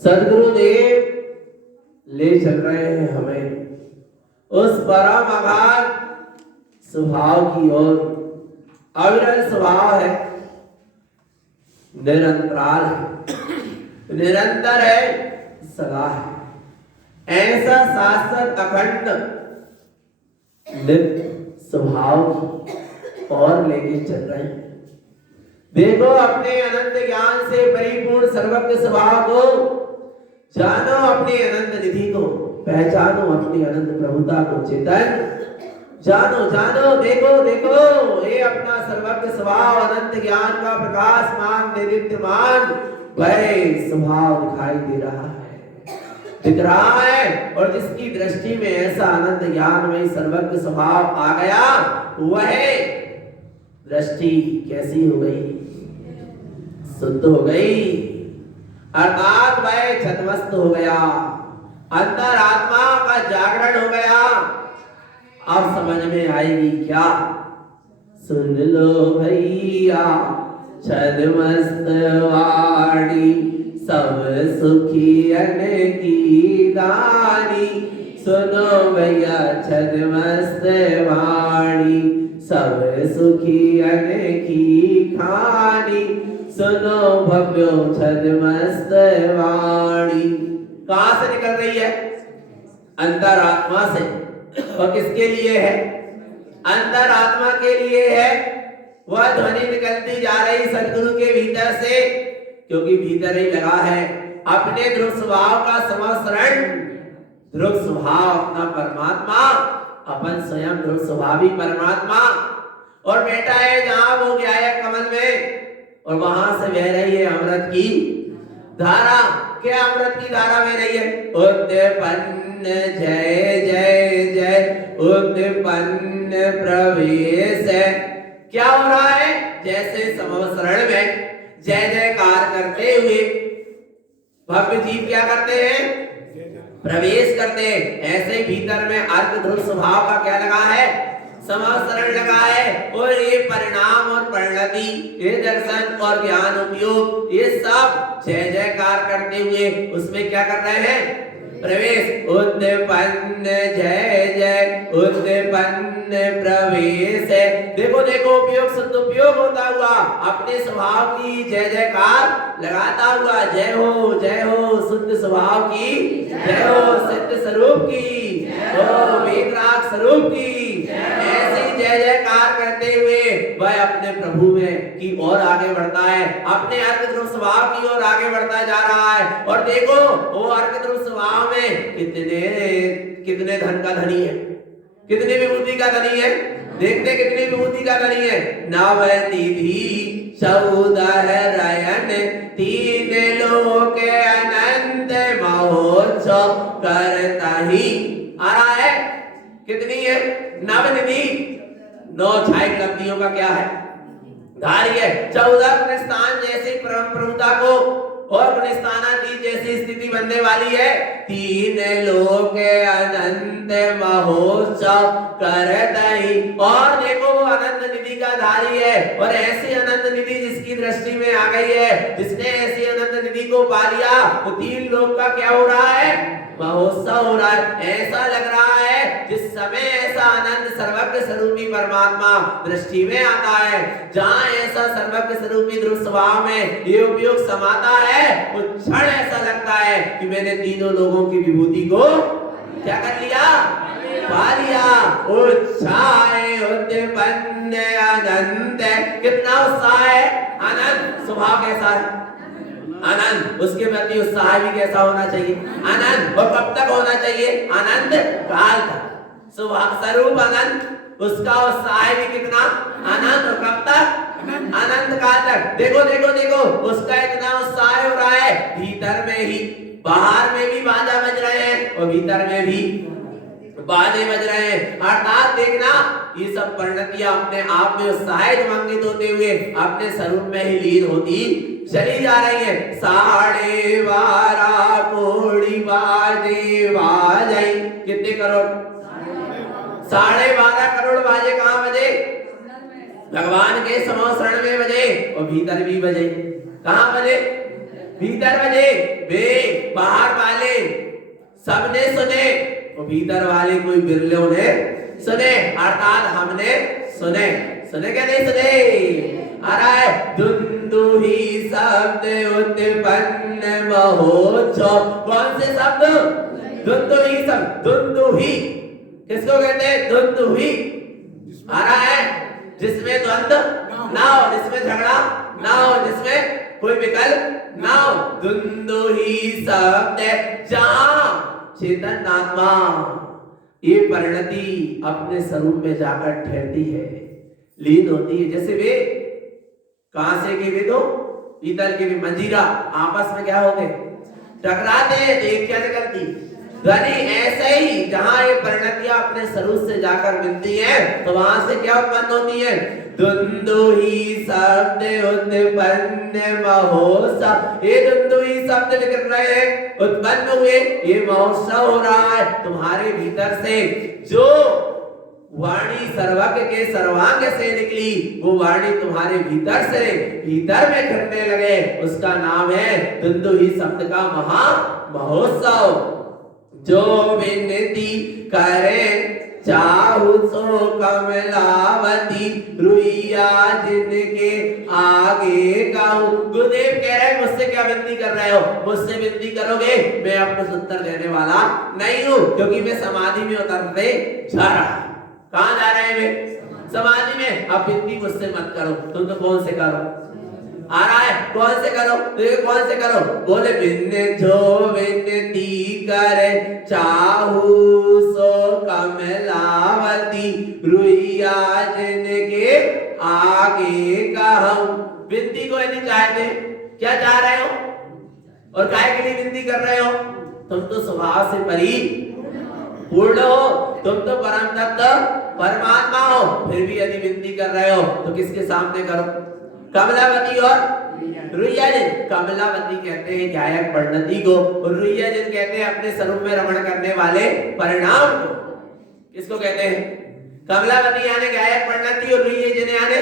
सदगुरु देव ले चल रहे हैं हमें उस परम अगाध स्वभाव की ओर। अविरल स्वभाव है, निरंतराल है, निरंतर है, सदा है। ऐसा शाश्वत अखंड नित्य स्वभाव की और लेके चल रहे हैं। देखो अपने अनंत ज्ञान से परिपूर्ण सर्वज्ञ स्वभाव को जानो, अपनी अनंत निधि को पहचानो, अपनी अनंत प्रभुता को चेतन जानो जानो। देखो देखो ये अपना सर्वज्ञ स्वभाव अनंत ज्ञान का प्रकाशमान दीप्यमान वह स्वभाव दिखाई दे रहा है, दिख रहा है। और जिसकी दृष्टि में ऐसा अनंत ज्ञान में सर्वज्ञ स्वभाव आ गया, वह दृष्टि कैसी हो गई? शुद्ध हो गई, अर्थात वह छतमस्त हो गया, अंतर आत्मा का जागरण हो गया। अब समझ में आएगी क्या? सुन लो भैया छदमस्त वाणी, सब सुखियन की दानी। सुनो भैया छदमस्त वाणी, सब सुखियन की खानी। सुनो भव्यो छदमस्त वाणी। कहां से निकल रही है? अंतरात्मा से। और किसके लिए है? अंतरात्मा के लिए है। वह ध्वनि निकलती जा रही सदगुरु के भीतर से, क्योंकि भीतर ही लगा है अपने ध्रुव स्वभाव का समस्रण। ध्रुव स्वभाव अपना परमात्मा, अपन स्वयं ध्रुव स्वभावी परमात्मा। और बेटा है जहां वो गया है कमल में, और वहां से बह रही है अमृत की धारा। क्या अमृत की धारा बह रही है? उत्पन्न जय जय जय, उत्पन्न प्रवेश है। क्या हो रहा है? जैसे समवसरण में जय जयकार करते हुए भव्य जीव क्या करते हैं? प्रवेश करते हैं। ऐसे भीतर में अर्थ ध्रुव स्वभाव का क्या लगा है? समासरण लगा है। और ये परिणाम और परिणति, ये दर्शन और ज्ञान उपयोग, ये सब जय जयकार करते हुए उसमें क्या कर रहे हैं? प्रवेश। उत्पन्न जय जय, उत्पन्न प्रवेश है। देखो देखो उपयोग शुद्ध उपयोग होता हुआ अपने स्वभाव की जय जयकार लगाता हुआ। जय हो शुद्ध स्वभाव की, जय हो सिद्ध स्वरूप की, हो वेदराग स्वरूप की। ऐसी जय जयकार करते हुए वह अपने प्रभु में की ओर आगे बढ़ता है, अपने अर्थ ध्रुव स्वभाव की ओर आगे बढ़ता जा रहा है। और देखो वो अर्थ ध्रुव स्वभाव में कितने धन का धनी है, कितनी विभूति का धनी है, देखते कितनी विभूति का धनी है। नव निधि चौदह रयन तीन लोक अनंत महोत्सव करता ही। आ रहा है कितनी है, नवनिधि, 9 छाई लब्धियों का क्या है, धारी है। 14 गुणस्थान जैसी परम प्रभुता को और गुणस्थानातीत जैसी स्थिति बनने वाली है। तीन लोक अनंत महोत्सव करतहि। और देखो वो अनंत निधि का धारी है, और ऐसी अनंत निधि जिसकी दृष्टि में आ गई है, जिसने ऐसी अनंत निधि को पा लिया, तो 3 लोक का क्या हो रहा है, महोत्सव हो रहा है। ऐसा लग रहा है जिस समय ऐसा आनंद सर्वज्ञ स्वरूपी परमात्मा दृष्टि में आता है, जहां ऐसा सर्वज्ञ स्वरूपी ध्रुव स्वभाव में ये उपयोग समाता है, वो क्षण ऐसा लगता है कि मैंने तीनों लोगों की विभूति को क्या कर लिया, पा लिया। उत्साह उत्पन्न अनंत, कितना उत्साह है, आनंद। स्वभाव कैसा है, आनंद। उसके प्रति उत्साह भी कैसा होना चाहिए, आनंद। और कब तक होना चाहिए, आनंद काल तक। स्वरूप आनंद, उसका उत्साह भी कितना, आनंद। और कब तक, अनंत काल तक। देखो देखो देखो, उसका इतना उत्साह हो रहा है, भीतर में ही, बाहर में भी बाजा बज रहे हैं और भीतर में भी बाजे बज रहे हैं। अर्थात देखना, ये सब परिणतियां अपने आप में उत्साहित मंगित होते हुए अपने स्वरूप में ही लीन होती चली जा रही है। 12.5 कोड़ी बाजे बाजे, कितने करोड़, 12.5 करोड़ बाजे कहाँ बजे, भगवान के समोसरण में बजे, और भीतर भी बजे। कहाँ बजे, भीतर बजे। वे बाहर वाले सबने सुने, और भीतर वाले कोई बिरले ने सुने। अर्थात हमने सुने, सुने क्या नहीं सुने। आ रहा है दुंदुही शब्द उत्पन्न महोत्सव। कौन से शब्द, दुंदुही शब्द। दुंदुही किसको कहते हैं, दुंदुही। आ रहा है जिसमें द्वंद्व ना हो, जिसमें झगड़ा ना हो, जिसमें कोई विकल्प ना हो। दुंदुही शब्द, जहां चेतन आत्मा ये परिणति अपने स्वरूप में जाकर ठहरती है, लीन होती है। जैसे वे कांसे के वे दो, पीतल के भी मंजीरा आपस में क्या होते, टकराते हैं, तो एक क्या निकलती, ध्वनि। ऐसे ही जहां ये परिणतियां अपने स्वरूप से जाकर मिलती हैं, तो वहां से क्या उत्पन्न होती है, दुंदुही शब्द उत्पन्न महोत्सव। ये दुंदुही शब्द निकल रहे हैं, उत्पन्न हुए, ये महोत्सव हो रहा है तुम्हारे भीतर से। जो वाणी सर्वज्ञ के सर्वांग से निकली, वो वाणी तुम्हारे भीतर से भीतर में घटने लगे, उसका नाम है दुंदुही शब्द का महा महोत्सव। जो विनती करे चाहु सो कमलावती, रुइया जिनके आगे कहूं। गुरुदेव कह रहे हैं मुझसे क्या विनती कर रहे हो, मुझसे विनती करोगे, मैं आपको उत्तर देने वाला नहीं हूं, क्योंकि मैं समाधि में उतरते जा रहा हूं। कहां जा रहे हैं वे, समाधि में। अब विनती मुझसे मत करो, तुम तो कौन से करो, आ रहा है कौन से करो, तो कौन से करो, बोले बिन्ने जो विनती करे चाहू सो कमलावती, रुइया जिनके आगे कहूं। विनती को यदि चाहते, क्या चाह रहे हो और काहे के लिए विनती कर रहे हो, तुम तो स्वभाव से परी पूर्ण हो, तुम तो परम तत्व परमात्मा हो, फिर भी यदि विनती कर रहे हो तो किसके सामने करो, कमलावती और रुइया जिन। कमलावती कहते हैं गायक परिणति को, और रुइया जिन कहते हैं अपने स्वरूप में रमण करने वाले परिणाम को। किसको कहते हैं, कमलावती यानी गायक परिणति, और रुइया जिन यानी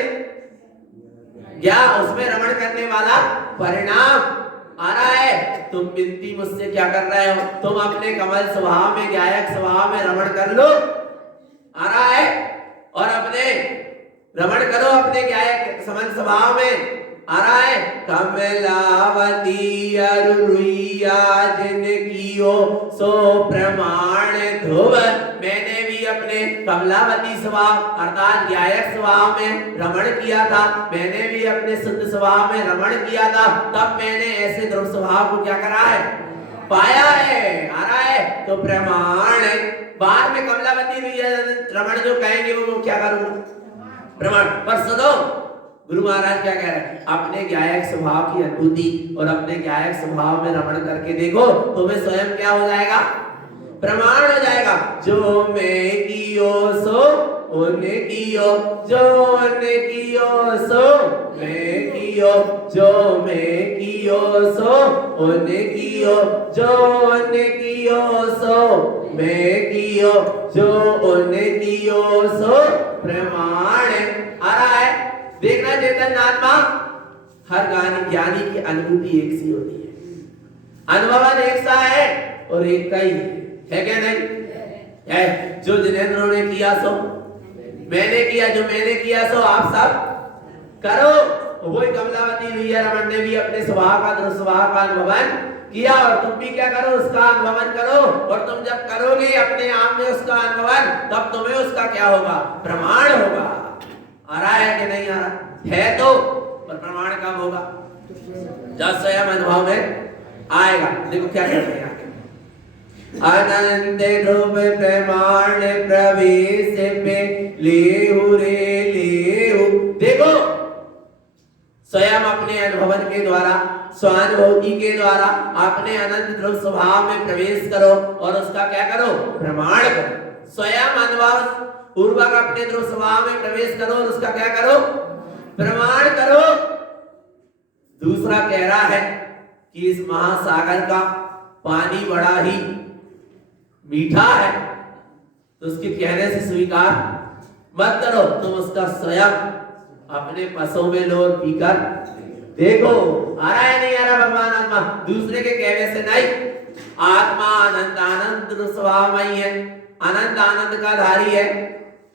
क्या, उसमें रमण करने वाला परिणाम। आ रहा है तुम विनती मुझसे क्या कर रहे हो, तुम अपने कमल स्वभाव में, गायक स्वभाव में रमण कर लो। आ रहा है, और अपने रमण करो अपने गायक समन स्वभाव में। आ रहा है कमलावती रुइया जिन कियो सो प्रमाण ध्रुव। मैंने भी अपने कमलावती स्वभाव अर्थात गायक स्वभाव में रमण किया था, मैंने भी अपने शुद्ध स्वभाव में रमण किया था, तब मैंने ऐसे ध्रुव स्वभाव को क्या करा है, पाया है, आ रहा है तो प्रमाण है। बाद में कमलावती रमण जो कहेंगे वो क्या करूंगा, प्रमाण। पर सुनो गुरु महाराज क्या कह रहे हैं, अपने गायक स्वभाव की अनुभूति और अपने गायक स्वभाव में रमण करके देखो, तुम्हें स्वयं क्या हो जाएगा, प्रमाण हो जाएगा। जो मैं कियो सो ओने कियो, जो ओने कियो सो मैं कियो, जो मैं कियो सो ओने कियो, जो ओने कियो सो मैं कियो, जो ओने कियो सो प्रमाण। आ रहा है, देखना चेतन आत्मा, हर ज्ञानी की अनुभूति एक सी होती है, अनुभवन एक सा है और एक का ही है क्या नहीं है। जो जिनेंद्रों ने किया सो मैंने किया, जो मैंने किया सो आप सब करो। वही कमलावती भैया रमन ने भी अपने स्वभाव का दुस्वभाव का अनुभवन किया और तुम भी क्या करो, उसका अनुभवन करो। और तुम जब करोगे अपने आप में उसका अनुभवन, तब तुम्हें उसका क्या होगा, प्रमाण होगा। आ रहा है कि नहीं आ रहा है, तो पर प्रमाण कब होगा, जब स्वयं अनुभव में आएगा। देखो क्या कहते हैं अनंत ध्रुव प्रमाण प्रवेश पे लेहु रे लेहु। देखो स्वयं अपने अनुभवन के द्वारा, स्वानुभूति के द्वारा अपने अनंत ध्रुव स्वभाव में प्रवेश करो और उसका क्या करो, प्रमाण करो। स्वयं अनुभव पूर्वक अपने ध्रुव स्वभाव में प्रवेश करो और उसका क्या करो, प्रमाण करो। दूसरा कह रहा है कि इस महासागर का पानी बड़ा ही मीठा है, तो उसके कहने से स्वीकार मत करो, तुम उसका स्वयं अपने पसों में लो और पीकर देखो। आ रहा है नहीं आ रहा भगवान आत्मा, दूसरे के कहने से नहीं। आत्मा अनंत आनंद स्वभावमयी है, अनंत आनंद का धारी है।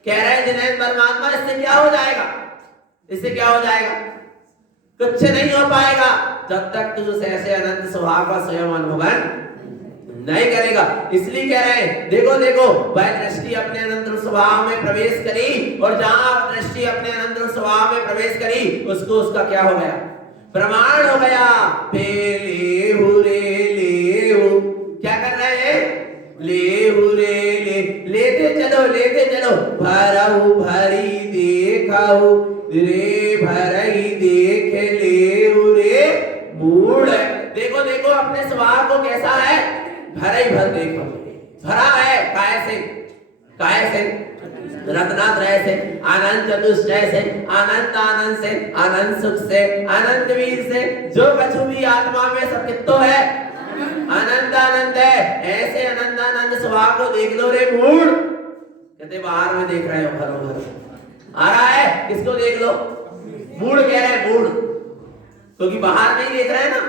कह रहे हैं जिन्हें परमात्मा, इससे क्या हो जाएगा, इससे क्या हो जाएगा, कुछ नहीं हो पाएगा जब तक तू उस ऐसे अनंत स्वभाव का स्वयं अनुभवन नहीं करेगा। इसलिए कह रहे हैं देखो देखो, वह दृष्टि अपने अनंत स्वभाव में प्रवेश करी और जहां दृष्टि अपने अनंत स्वभाव में प्रवेश करी उसको उसका क्या हो गया, प्रमाण हो गया। लेहु रे लेहु, क्या कर रहे हैं, लेहु रे ले, लेते चलो भरहु भरी देखहु रे भरई देख लेहु रे मूढ़। देखो देखो अपने स्वभाव को कैसा है, भरा ही भर देखो, भरा है काय से रत्नात्रय से, आनंद चतुष्टय से, अनंत आनंद से, अनंत सुख से, अनंत वीर से, जो कछु भी आत्मा में सब कितो है अनंत आनंद है। ऐसे अनंत आनंद स्वभाव को देख लो रे मूढ़। कहते बाहर में देख रहे हो, भरो भरो आ रहा है, किसको देख लो, मूढ़ कह रहे हैं, मूढ़, क्योंकि बाहर नहीं देख रहे हैं ना।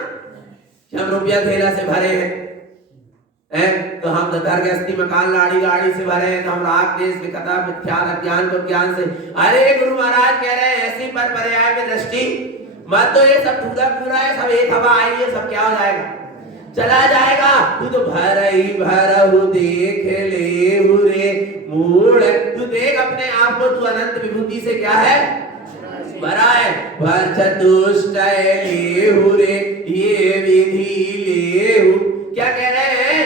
हम रुपया थैला से भरे हैं, तो हम घर गृहस्थी मकान लाड़ी गाड़ी से भरे हैं, तो हम राग देश विकता विख्यात अज्ञान को ज्ञान से। अरे गुरु महाराज कह रहे हैं ऐसी पर पर्याय में दृष्टि मत, तो ये सब पूरा है, सब एक हवा आई है, सब क्या हो जाएगा, चला जाएगा। तू तो भरई भरहु देख लेहु रे मूढ़। तू देख अपने आप को, तू अनंत विभूति से क्या है, भरा है। भर चतुष्टय लेहु रे ये विधि लेहु। क्या कह रहे हैं,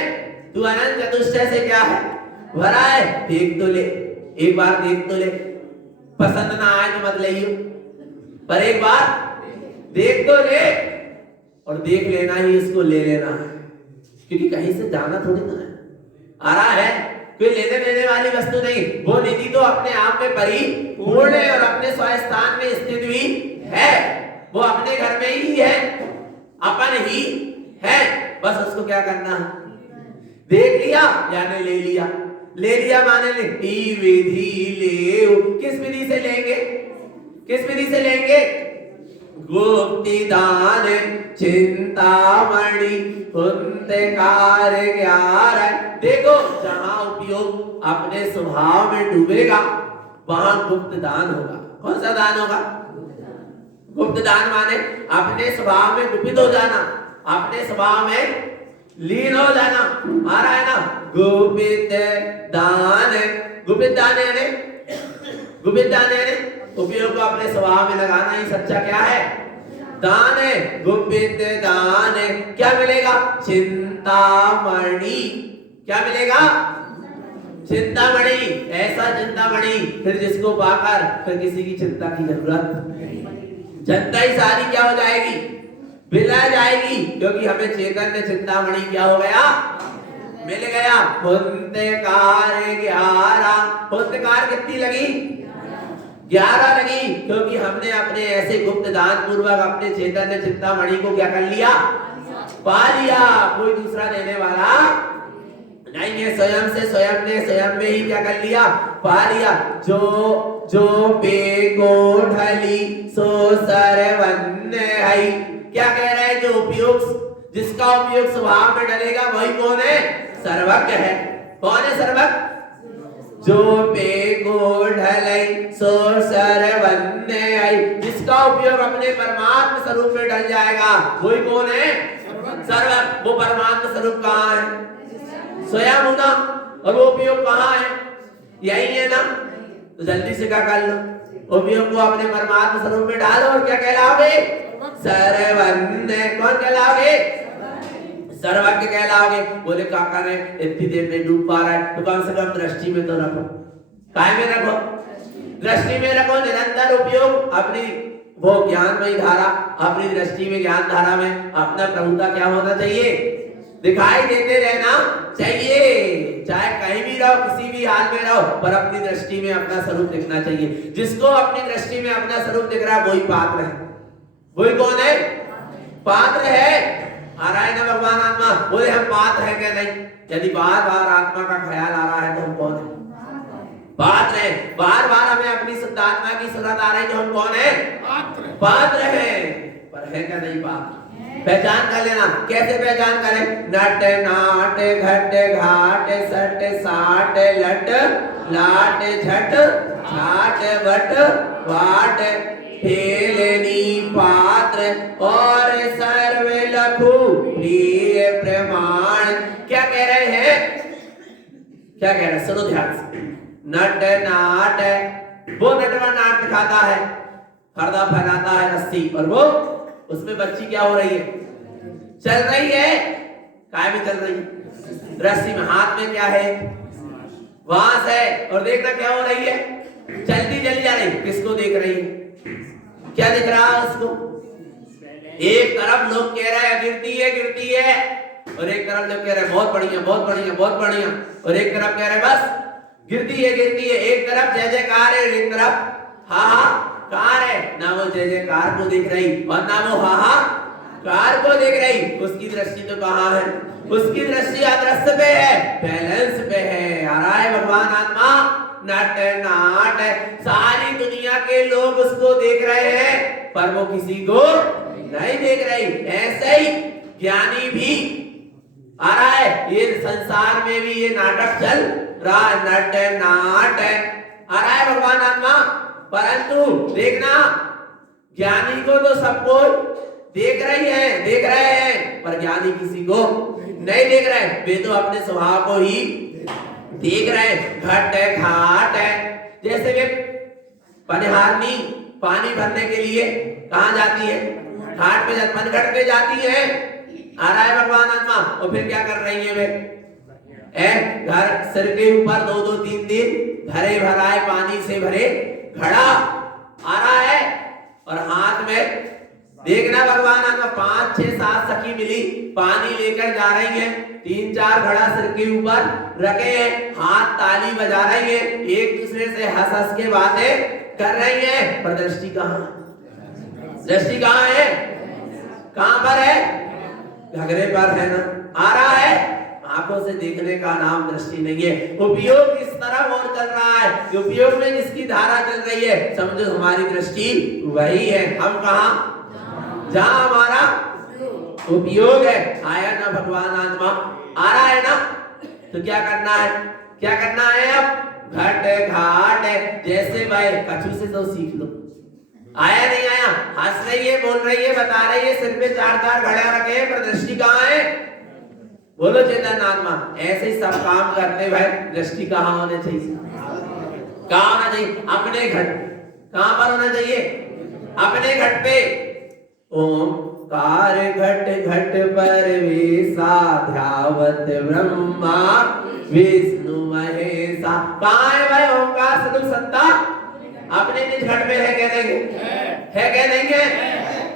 तू अनंत चतुष्टय से क्या है, भरा है। देख तो ले, एक बार देख तो ले, पसंद ना आए तो मत लियो, पर एक बार देख तो ले, और देख लेना ही इसको ले लेना है, क्योंकि कहीं से जाना थोड़ी ना है। आ रहा है, कोई लेने देने वाली वस्तु नहीं। वो निधि तो अपने आप में परिपूर्ण है और अपने स्वस्थान में स्थित भी है। वो अपने घर में ही है, अपन ही है, बस उसको क्या करना है, देख लिया यानी ले लिया। ले लिया माने ले, विधि ले। किस विधि से लेंगे, किस विधि से लेंगे, गुप्ति दान चिंतामणि कुंतकार 11। देखो जहां उपयोग अपने स्वभाव में डूबेगा वहां गुप्त दान होगा। कौन सा दान होगा, गुप्त दान माने अपने स्वभाव में गुप्त हो जाना, अपने स्वभाव में लीन हो जाना। आ रहा है ना, गुप्त दान। गुप्त दान यानी, गुप्त दान यानी उपयोग को अपने स्वभाव में लगाना ही सच्चा क्या है, दान है, गुप्त दान है। क्या मिलेगा? चिंतामणि। क्या मिलेगा? चिंतामणि। ऐसा चिंतामणि फिर जिसको पाकर फिर किसी की चिंता की जरूरत, चिंता ही सारी क्या हो जाएगी? बिला जाएगी, क्योंकि हमें चैतन्य चिंतामणि क्या हो गया? मिल गया। हुंकार 11। हुंकार कितनी लगी? 11 लगी, क्योंकि हमने अपने ऐसे गुप्त दान पूर्वक अपने चैतन्य चिंतामणि को क्या कर लिया? पा लिया। कोई दूसरा देने वाला नहीं है, स्वयं से स्वयं ने स्वयं में ही क्या कर लिया? पा लिया। जो पे को ढली सो सर्वन्य है। क्या कह रहे हैं? जो उपयोग, जिसका उपयोग स्वभाव में डलेगा वही कौन है? सर्वज्ञ है। कौन है सर्वज्ञ? जो पे को ढलई सो सर्वन्य है। जिसका उपयोग अपने परमात्मा स्वरूप में डल जाएगा वही कौन है? सर्वज्ञ। वो परमात्मा स्वरूप कहाँ है? स्वयं होना। और वो उपयोग कहाँ है? यही है ना। तो जल्दी से क्या कर लो, उपयोग को अपने परमात्मा स्वरूप में डालो और क्या कहलाओगे? सर्वज्ञ। कौन कहलाओगे? सर्वज्ञ कहलाओगे। बोले काका ने इतनी देर में डूब पा रहा है तो कम से कम दृष्टि में तो रखो। काय में रखो? दृष्टि में रखो। निरंतर उपयोग अपनी वो ज्ञानमयी धारा, अपनी दृष्टि में ज्ञान धारा में अपना प्रभुता क्या होना चाहिए? दिखाई देते रहना चाहिए। चाहे कहीं भी रहो, किसी भी हाल में रहो, पर अपनी दृष्टि में अपना स्वरूप दिखना चाहिए। जिसको अपनी दृष्टि में अपना स्वरूप दिख रहा है वही पात्र है। वही कौन है? पात्र है। आ रहा है ना भगवान आत्मा? बोले हम पात्र है क्या? नहीं। यदि बार बार आत्मा का ख्याल आ रहा है तो हम कौन है? पात्र है। बार बार हमें अपनी शुद्ध आत्मा की सूरत आ रही है तो हम कौन है? पात्र है। पर है क्या? नहीं पात्र। पहचान कर लेना। कैसे पहचान करें? नट नाट घट घाट सट साट लट लाट झट छाट वट वाट फेलनी पात्र और सर्व लघु प्रिय प्रमाण। क्या कह रहे हैं? क्या कह रहे हैं? सुनो ध्यान से। नट नाट, वो नटवा नाट दिखाता है, पर्दा फैलाता है रस्सी, और वो उसमें बच्ची क्या हो रही है? चल रही है। काय में चल रही है? रस्सी में। हाथ में क्या है? वांस है। और देखना क्या हो रही है? चलती चली जा रही। किसको देख रही है? क्या दिख रहा है उसको? एक तरफ लोग कह रहे हैं गिरती है गिरती है, और एक तरफ लोग कह रहे हैं बहुत बढ़िया बहुत बढ़िया बहुत बढ़िया, और एक तरफ कह रहे हैं बस गिरती है गिरती है। एक तरफ जय जयकार है, एक तरफ हाहाकार है। ना वो जय जयकार को देख रही और ना वो हाहाकार को देख रही। उसकी दृष्टि तो कहाँ है? उसकी दृष्टि अदृश्य पे है, बैलेंस पे है। आ रहा है भगवान आत्मा नट नाट। सारी दुनिया के लोग उसको देख रहे हैं पर वो किसी को नहीं देख रही। ऐसे ही ज्ञानी भी आ रहा है, ये संसार में भी ये नाटक चल रहा है। नट नाट आ रहा है भगवान आत्मा, परंतु देखना ज्ञानी को तो सबको देख रही है, देख रहे हैं, पर ज्ञानी किसी को नहीं देख रहे। वे तो अपने स्वभाव को ही देख रहे हैं। घट है घाट है, जैसे कि पनिहारनी पानी भरने के लिए कहाँ जाती है? घाट पे पनघट पे जाती है। आ रहा है भगवान आत्मा। और फिर क्या कर रही है वे? घर सिर के ऊपर 2-2 3-3 भरे भराए पानी से भरे घड़ा आ रहा है, और हाथ में देखना भगवान आत्मा 5 6 7 सखी मिली पानी लेकर जा रही है। 3-4 घड़ा सिर के ऊपर रखे हैं, हाथ ताली बजा रही है, एक दूसरे से हंस हंस के बातें कर रही है। पर दृष्टि कहाँ? दृष्टि कहाँ है? कहाँ पर है? घगरे पर है ना। आ रहा है, आंखों से देखने का नाम दृष्टि नहीं है। उपयोग इस तरफ और चल रहा है, उपयोग में जिसकी धारा चल रही है समझो हमारी दृष्टि वही है। हम कहाँ? जहां हमारा उपयोग है। आया ना भगवान आत्मा? आ रहा है ना। तो क्या करना है? क्या करना है? अब घट घाट है, जैसे भाई कछु से तो सीख लो। आया नहीं आया? हंस रही है, बोल रही है, बता रही है, सिर पे 4-4 घड़ा रखे हैं, पर दृष्टि कहाँ है? बोलो चेतन आत्मा। ऐसे ही सब काम करते भाई, दृष्टि कहाँ होने चाहिए? कहाँ होना चाहिए? अपने घट। कहाँ पर होना चाहिए? अपने घट पे। ओंकार घट घट पर वेसा ध्यावत ब्रह्मा विष्णु महेशा। कहाँ है भाई ओंकार सदुप सत्ता? अपने निज घट में है कह देंगे, है कह देंगे,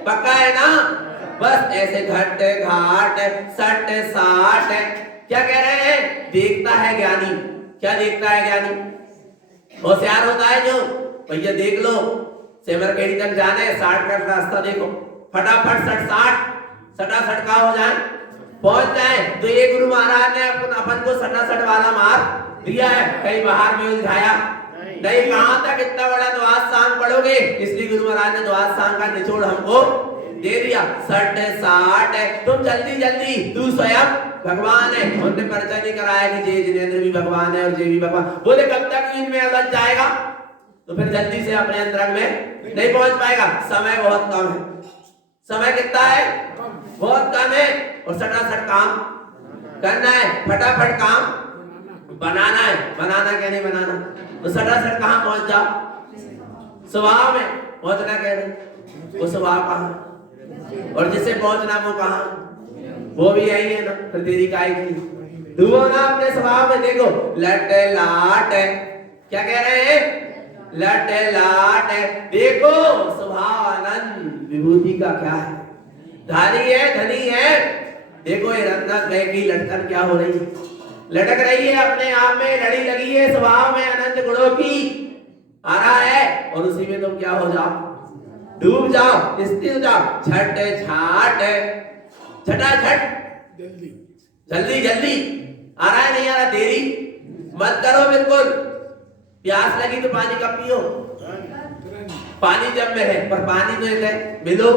पक्का है ना? बस ऐसे घट घाट सट साठ क्या कह रहे हैं? देखता है ज्ञानी। क्या देखता है ज्ञानी? होशियार होता है जो, भैया देख लो सेमरखेड़ी तक जाना है, 60 का रास्ता देखो, फटाफट 60 का हो जाए, पहुंच जाए। तो ये गुरु महाराज ने अपन को 60 वाला मार दिया है, कहीं बाहर में उलझाया नहीं। कहां तक इतना बड़ा द्वास सांग पढ़ोगे? इसलिए गुरु महाराज ने द्वास सांग का निचोड़ हमको दे दिया। 60 तुम जल्दी जल्दी, तू स्वयं भगवान है। उन्होंने परिचय नहीं कराया कि जय जिनेंद्र भी भगवान है और जय भी भगवान। बोले कब तक इनमें अलझ जाएगा? तो फिर जल्दी से अपने अंतरंग में नहीं पहुंच पाएगा। समय बहुत कम है। समय कितना है? बहुत कम है। और सटासट काम करना है, फटाफट काम बनाना है। बनाना क्या नहीं बनाना? तो सटासट कहाँ पहुंच जाओ? स्वभाव में पहुंचना कह रहे, वो स्वभाव कहाँ? और जिसे पहुंचना वो कहाँ? वो भी यही है ना। फिर तेरी काय की डूबो ना अपने स्वभाव में। देखो लट लाट है, क्या कह रहे हैं? लट लाट है। देखो स्वभाव आनंद विभूति का क्या है? धारी है, धनी है। देखो ये रत्न कह की लटकन क्या हो रही है? लटक रही है अपने आप में, लड़ी लगी है स्वभाव में अनंत गुणों की। आ रहा है और उसी में तुम क्या हो जाओ? डूब जाओ, स्थिर जाओ। झट झाट झटाझट, जल्दी जल्दी। आ रहा है नहीं आ रहा? देरी मत करो बिल्कुल। प्यास लगी तो पानी कब पियो? पानी जब में है, पर पानी तो है मिलो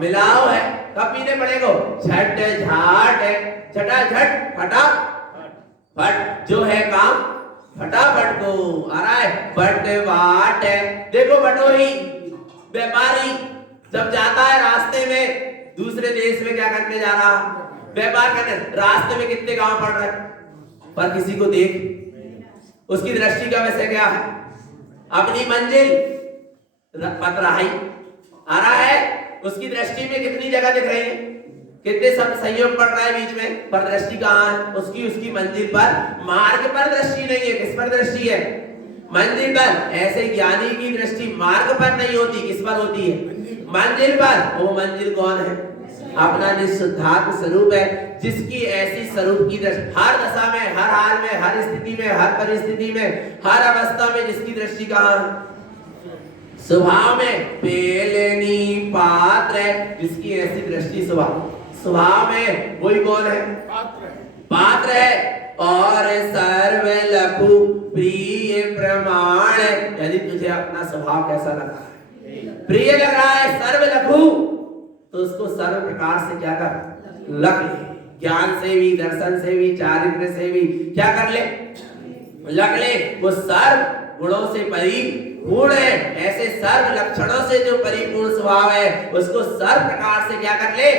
मिलाओ है, कब पीने पड़ेगा? झट झाट झटाझट फटा फट जो है काम फटाफट को। आ रहा है बट बाट है। देखो बटोही व्यापारी जब जाता है रास्ते में दूसरे देश में, क्या करने जा रहा? व्यापार करने। रास्ते में कितने गांव पड़ रहे, पर किसी को देख उसकी दृष्टि का वैसे क्या है? अपनी मंजिल पतराही। आ रहा है उसकी दृष्टि में कितनी जगह दिख रही है, कितने सब सहयोग पड़ रहा है बीच में, पर दृष्टि कहाँ है? उसकी मंजिल पर, मार्ग पर दृष्टि नहीं है। किस पर दृष्टि है? मंजिल पर। ऐसे ज्ञानी की दृष्टि मार्ग पर नहीं होती, किस पर होती है? मंजिल पर। वो मंजिल कौन है? अपना निःशुद्धात्म स्वरूप है, जिसकी ऐसी स्वरूप की दृष्टि हर दशा में, हर हाल में, हर स्थिति में, हर परिस्थिति में, हर अवस्था में जिसकी दृष्टि कहाँ है? स्वभाव में। पेलनी पात्र है, जिसकी ऐसी दृष्टि स्वभाव में। वही कौन है? पात्र है। और सर्व लघु प्रिय प्रमाण। यदि तुझे अपना स्वभाव कैसा लग रहा है? प्रिय लग रहा है, सर्व लघु, तो उसको सर्व प्रकार से क्या कर? लग ले। ज्ञान से भी, दर्शन से भी, चारित्र से भी क्या कर ले? लग ले। वो सर्व गुणों से परिपूर्ण है। ऐसे सर्व लक्षणों से जो परिपूर्ण स्वभाव है उसको सर्व प्रकार से क्या कर ले?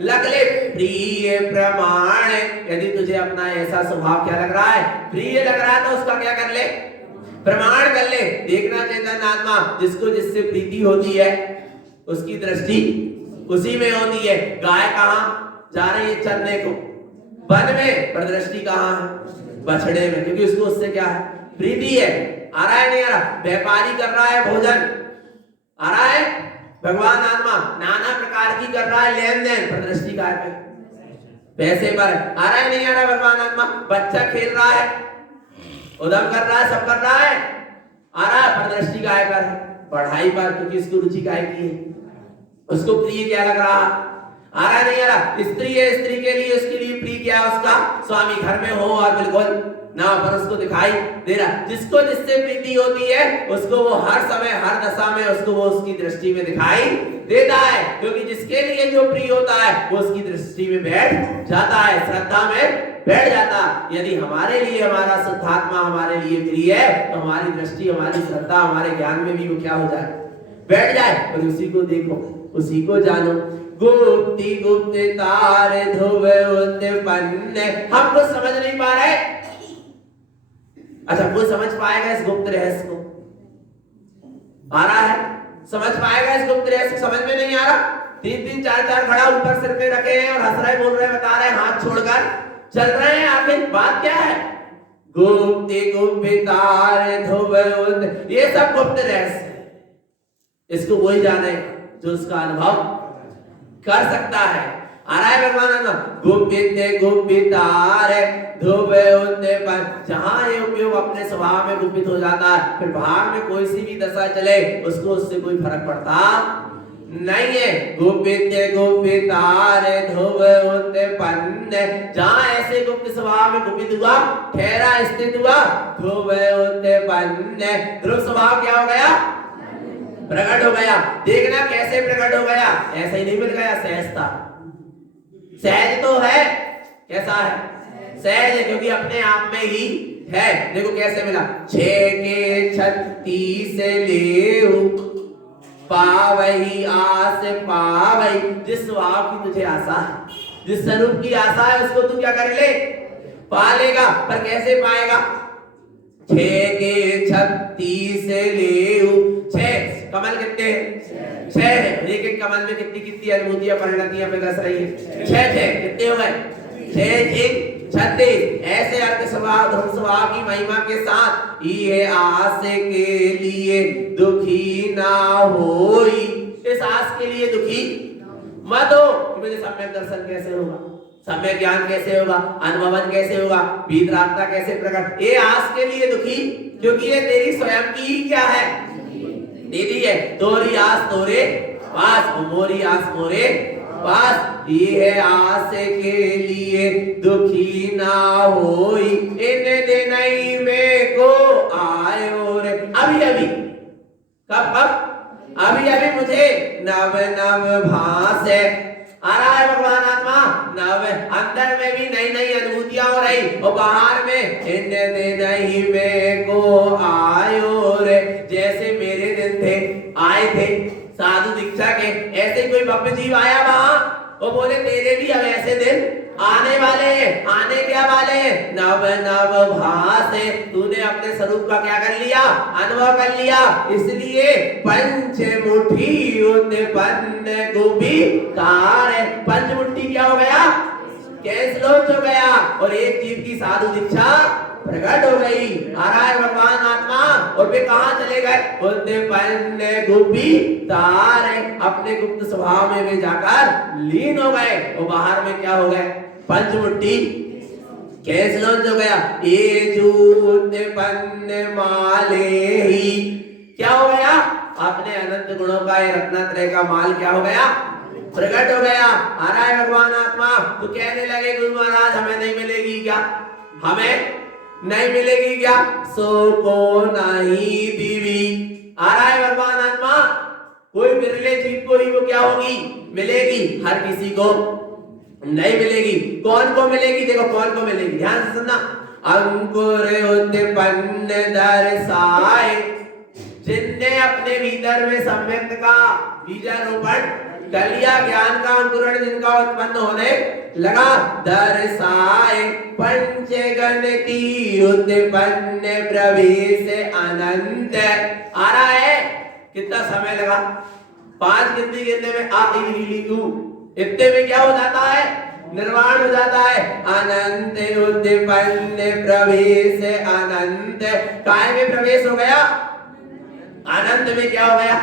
लग ले। प्रिय प्रमाण। यदि तुझे अपना ऐसा स्वभाव क्या लग रहा है? प्रिय लग रहा है, तो उसका क्या कर ले? प्रमाण कर ले। देखना चेतन आत्मा, जिसको जिससे प्रीति होती है उसकी दृष्टि उसी में होती है। गाय कहाँ जा रही है? चरने को वन में, पर दृष्टि कहाँ है? बछड़े में, क्योंकि उसको उससे क्या है? प्रीति है। आ रहा है नहीं आ रहा? व्यापारी कर रहा है भोजन, आ रहा है भगवान आत्मा नाना प्रकार की कर रहा है लेन देन, पर दृष्टि का है पैसे पर। आ रहा है नहीं आ रहा? भगवान आत्मा बच्चा खेल रहा है, उद्यम कर रहा है, सब कर रहा है, आ रहा है, पर दृष्टि का पर पढ़ाई पर, क्योंकि इसको रुचि काय की है, उसको प्रिय क्या लग रहा? आ रहा नहीं आ रहा? स्त्री है, स्त्री के लिए उसके लिए प्रिय क्या? उसका स्वामी घर में हो और बिल्कुल ना, पर उसको दिखाई दे रहा। जिसको जिससे प्रीति होती है उसको वो हर समय हर दशा में उसको वो उसकी दृष्टि में दिखाई देता है, क्योंकि जिसके लिए जो प्रिय होता है वो उसकी दृष्टि में बैठ जाता है, श्रद्धा में बैठ जाता। यदि हमारे लिए हमारा शुद्धात्मा हमारे लिए प्रिय है तो हमारी दृष्टि, हमारी श्रद्धा, हमारे ज्ञान में भी वो क्या हो जाए? बैठ जाए। और उसी को देखो, उसी को जानो। गुप्ति गुप्त तार ध्रुव उत्पन्न। हम कुछ समझ नहीं पा रहे। अच्छा, कोई समझ पाएगा इस गुप्त रहस्य को? आ रहा है? समझ पाएगा इस गुप्त रहस्य? समझ में नहीं आ रहा? 3-3 4-4 घड़ा ऊपर सिर पे रखे हैं और हंस रहे, बोल रहे, बता रहे, हाथ छोड़कर चल रहे हैं। आखिर बात क्या है? गुप्ति गुप्तार ध्रुव, ये सब गुप्त रहस्य है। इसको वही जाने जो उसका अनुभव कर सकता है। आ रहा है भगवान ना, गुप्त गुप्तार ध्रुव पर, जहां ये उपयोग अपने स्वभाव में गुप्त हो जाता है, फिर बाहर में कोई सी भी दशा चले उसको उससे कोई फर्क पड़ता नहीं है। गुप्त गुप्तार ध्रुव उत्पन्न, जहां ऐसे गुप्त स्वभाव में गुप्त हुआ, ठहरा, स्थित हुआ, ध्रुव उत्पन्न, ध्रुव स्वभाव क्या हो गया? प्रकट हो गया। देखना कैसे प्रकट हो गया, ऐसे ही नहीं मिल गया, सहज था। सहज तो है, कैसा है? सहज है, क्योंकि अपने आप में ही है। देखो कैसे मिला, 6 के 36 ले पावही आस पावही, जिस स्वभाव की तुझे आशा है, जिस स्वरूप की आशा है, उसको तू क्या कर ले? पा लेगा। पर कैसे पाएगा? 6 के 36 ले, 6 कमल कितने हैं? 6 है। एक एक कमल में कितनी कितनी अनुभूतियां परिणतियां पे दस रही है? 6 कितने हो गए? 6 36। ऐसे अर्थ स्वभाव ध्रुव स्वभाव की महिमा के साथ ये आस के लिए दुखी ना होई, इस आस के लिए दुखी मत हो कि मुझे सम्यक दर्शन कैसे होगा, सम्यक ज्ञान कैसे होगा, अनुभवन कैसे होगा, वीतरागता कैसे प्रकट, ये आस के लिए दुखी, क्योंकि ये तेरी स्वयं की ही क्या है? दीदी है। तोरी आस तोरे पास, मोरी आस मोरे पास, ये आस के लिए दुखी ना होई, इन दिन में को आयो रे। अभी अभी, कब कब? अभी अभी मुझे नव नव भास है। आ रहा है भगवान आत्मा, नव अंदर में भी नई नई अनुभूतियां हो रही, और बाहर में इन दिन में को आयो रे। जैसे मेरे दिन थे, आए थे साधु दीक्षा के, ऐसे कोई भव्य जीव आया वहां, वो बोले तेरे भी अब ऐसे दिन आने वाले हैं। आने क्या वाले हैं? नव नव भास है। तूने अपने स्वरूप का क्या कर लिया? अनुभव कर लिया। इसलिए पंचमुठी उत्पन्न गुप्तार, पंचमुठी क्या हो गया? कैंसलोच हो गया, और एक जीव की साधु दीक्षा प्रकट हो गई। आ रहा है भगवान आत्मा, और वे कहां चले गए? उत्पन्न गुप्तार, अपने गुप्त स्वभाव में वे जाकर लीन हो गए, और बाहर में क्या हो गए? पंचमुट्ठी कैंसलोच हो गया। ये उत्पन्न माले ही क्या हो गया? अपने अनंत गुणों का ये रत्नत्रय का माल क्या हो गया? प्रकट हो गया। आ रहा है भगवान आत्मा। तो कहने लगे गुरु महाराज हमें नहीं मिलेगी क्या? हमें नहीं मिलेगी क्या? सो को नहीं दीवी। आ रहा है भगवान आत्मा, कोई बिरले जीव को ही वो क्या होगी? मिलेगी, हर किसी को नहीं मिलेगी। कौन को मिलेगी? देखो कौन को मिलेगी, ध्यान से सुनना। अंकुर उत्पन्न दर्शाए, जिनने अपने भीतर में सम्यक का बीजारोपण कर लिया, ज्ञान का अंकुरण जिनका उत्पन्न होने लगा, दर्शाए पंचगणती उत्पन्न प्रवेश अनंत। आ रहा है, कितना समय लगा? 5 गिनती गिनने में, आ इतने में क्या हो जाता है? निर्वाण हो जाता है। अनंत उत्पन्न प्रवेश अनंत, काय में प्रवेश हो गया? अनंत में क्या हो गया?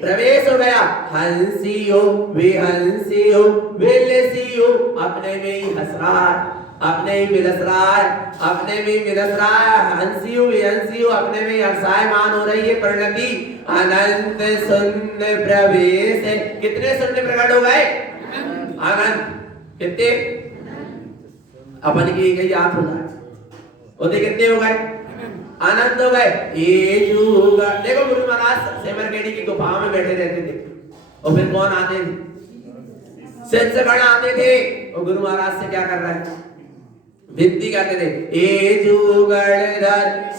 प्रवेश हो गया। हंसियो विहंसियो विलसियो, अपने में ही हंस रहा है, अपने ही विलस रहा है, अपने में ही विलस रहा है। हंसियो विहंसियो, अपने में ही हर्षायमान हो रही है परिणति। अनंत शून्य प्रवेश, कितने शून्य प्रकट हो गए? अनंत। कितने? अपन की एक याद हो जाए, वो कितने हो गए? अनंत हो गए। ये युग, देखो गुरु महाराज सेमरगेडी की गुफा में बैठे रहते थे, और फिर कौन आते थे? सिद्धगण आते थे, और गुरु महाराज से क्या कर रहे हैं? विनती करते थे। ये जुगण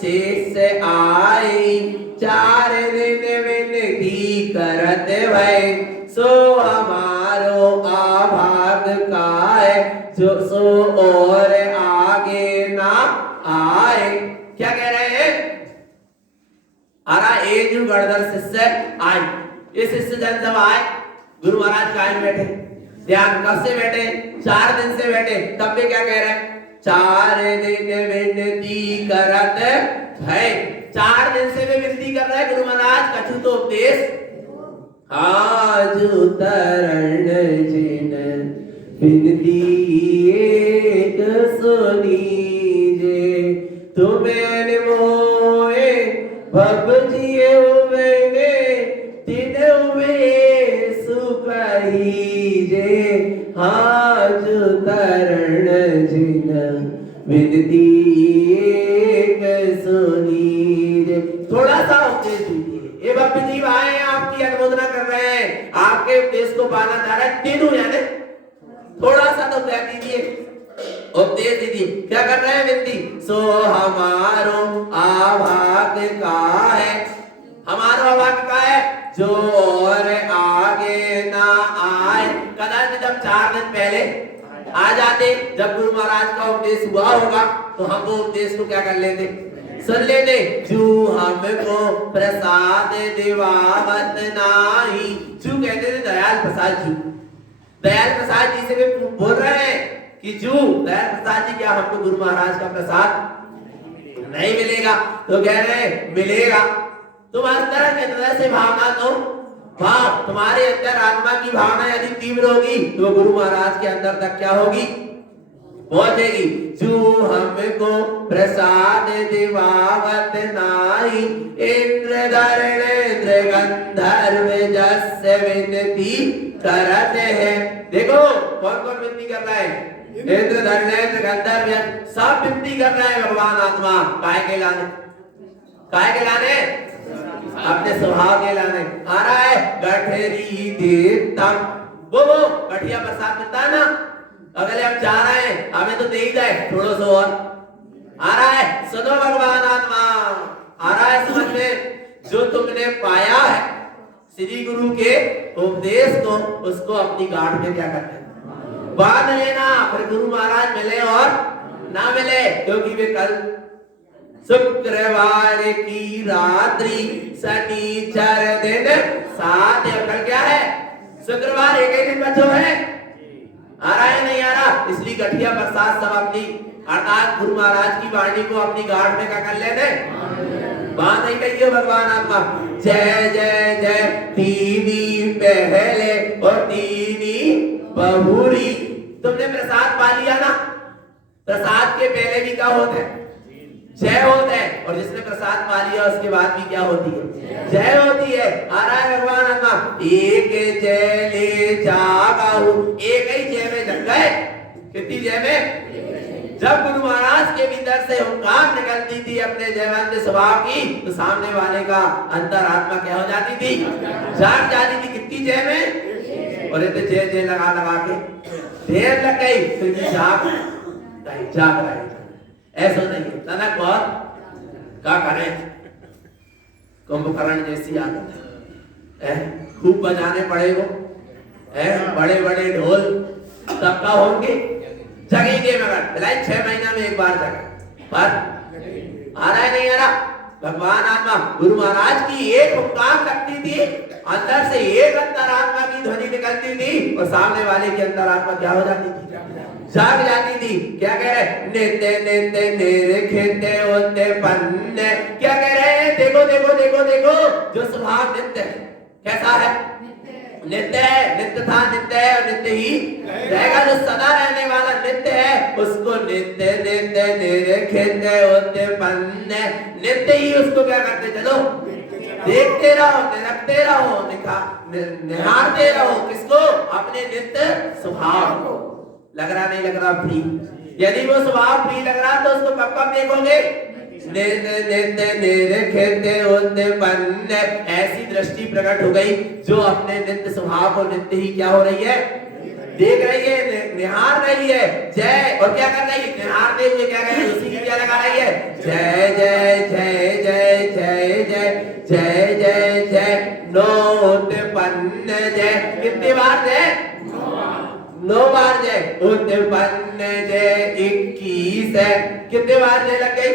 शेष आए, 4 दिन विनती करत भय, सो हमारो आभाग काय, जो सो और आगे ना आए। क्या कह रहे हैं? आ रहा, ये जो गणधर शिष्य आए, ये शिष्य जन जब आए, गुरु महाराज काहे बैठे, ध्यान कब से बैठे, 4 दिन से बैठे, तब भी क्या कह रहे हैं, 4 दिन विनती करत है, 4 दिन से भी विनती कर रहा है गुरु महाराज, कछु तो उपदेश आज उतरण जिन विनती एक सुनीजे, तुम्हें मोए भव जिए हुए तिन हुए सुखीजे, आज उतरण जिन विनती एक सुनीजे। थोड़ा सा उपदेश दीजिए, ये बाबा जी आए आपकी अनुमोदना कर रहे हैं, आपके उपदेश को पाना चाह रहे हैं, तीनों यानी थोड़ा सा तो कह दीजिए, उपदेश दीजिए। क्या कर रहे हैं विनती, सो हमारो आभाग का है, हमारो आभाग का है, जो और आगे ना आए। कदाचित जब 4 दिन पहले आ जाते, जब गुरु महाराज का उपदेश हुआ होगा तो हम वो उपदेश को क्या कर लेते, सुन लेते। जू हमको प्रसाद दिवावत नाही, जू कहते थे दयाल प्रसाद जी, दयाल प्रसाद जी से भी बोल रहे हैं कि जू दयाल प्रसाद जी क्या हमको गुरु महाराज का प्रसाद नहीं मिलेगा, तो कह रहे हैं मिलेगा। तुम अंदर के अंदर से भावना तो भाव, तुम्हारे अंदर आत्मा की भावना यदि तीव्र होगी तो गुरु महाराज के अंदर तक क्या होगी, पहुंचेगी। जू हमको प्रसाद दिवावत नाही, इंद्र धरणेन्द्र गंधर्व जस्य विनती करते हैं। देखो कौन कौन विनती कर रहा है, इंद्र धरणेन्द्र गंधर्व सब विनती कर रहे हैं भगवान आत्मा, काहे के लाने, काहे के लाने, अपने स्वभाव के लाने। आ रहा है गठरी देता, वो गठिया प्रसाद मिलता है ना, अगले हम जा रहे हैं, हमें तो दे ही जाए थोड़ा सा और। आ रहा है सुनो भगवान आत्मा, आ रहा है समझ में, जो तुमने पाया है श्री गुरु के उपदेश को, उसको अपनी गांठ में क्या करना है, बांध लेना। फिर गुरु महाराज मिले और ना मिले, क्योंकि वे कल शुक्रवार की रात्रि शनिचर दिन 7, कल क्या है, शुक्रवार, एक ही दिन बचो है, आ रहा है नहीं आ रहा, इसलिए गठिया प्रसाद सब अपनी अर्थात गुरु महाराज की वाणी को अपनी गांठ में क्या कर लेने, बात नहीं कही भगवान आत्मा। जय जय जय तीनी पहले और तीनी बहुरी, तुमने प्रसाद पा लिया ना, प्रसाद के पहले भी क्या होता है, जय होता है, और जिसने प्रसाद पा लिया उसके बाद भी क्या होती है, जय होती है। आ रहा है भगवान आत्मा, एक जय ले जागा हूं, एक ही जय में जग गए, कितनी जय में, जब गुरु महाराज के भीतर से हुंकार निकलती थी अपने जयवंत स्वभाव की, तो सामने वाले का अंतरात्मा क्या हो जाती थी, जाग जाती थी, कितनी जय में, और ये जय जय लगा लगा के देर लग गई, फिर भी जाग रहे, ऐसा नहीं है। तनक बहुत क्या करें, कुंभकर्ण जैसी आदत है, खूब बजाने पड़ेगा, बड़े बड़े ढोल तब का होंगे, जगेंगे मगर भलाई 6 महीना में एक बार जगह, पर आ रहा है नहीं आ रहा। भगवान आत्मा गुरु महाराज की एक हुक्कार लगती थी, अंदर से एक अंतरात्मा की ध्वनि निकलती थी, और सामने वाले की अंतरात्मा क्या हो जाती थी, जाग जाती थी। क्या कह रहे, नित्य नित्य निरखिते होते पन्ने, क्या कह रहे हैं, देखो देखो देखो देखो, जो स्वभाव नित्य है, कैसा है, नित्य है, नित्य था, नित्य है और नित्य ही रहेगा, जो सदा रहने वाला नित्य है, उसको नित्य नित्य निरखिते होते पन्ने, नित्य ही उसको क्या करते चलो, देखते रहो, निरखते रहो, निहारते रहो, किसको, अपने नित्य स्वभाव को। लग रहा नहीं लग रहा फ्री, यदि वो स्वभाव फ्री लग रहा तो उसको कब कब देखोगे, नित्य नित्य निरखिते होते पन्ने, ऐसी दृष्टि प्रकट हो गई जो अपने नित्य स्वभाव को नित्य ही क्या हो रही है, देख रही है, निहार रही है। जय, और क्या कर रही है, निहारते हुए क्या कर रही है, उसी की क्या लगा रही है, जय जय जय जय जय जय जय जय जय नोट पन्ने जय, कितनी बार जय, 9 बार जय, उत्पन्न जय 21 है, कितने बार जय लग गई,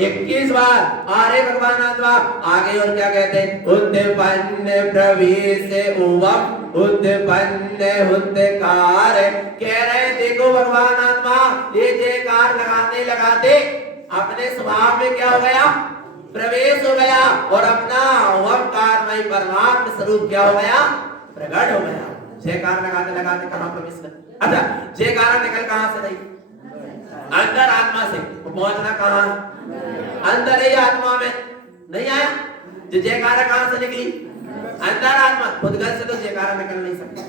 21 बार। अरे भगवान आत्मा आगे और क्या कहते हैं, उत्पन्न प्रवेश उवम उत्पन्न हुंकार। कह रहे देखो भगवान आत्मा ये जयकार लगाते लगाते अपने स्वभाव में क्या हो गया, प्रवेश हो गया और अपना ओंकारमय परमात्मा स्वरूप क्या हो गया, प्रकट हो गया। जयकार लगाते लगाते कहां प्रवेश कर, अच्छा जयकारा निकल कहां से रही, अंदर आत्मा से, पहुंचना कहां, अंदर ही आत्मा में नहीं आया। जो जयकारा कहां से निकली, अंदर आत्मा, खुदगल से तो जयकारा निकल नहीं सकता।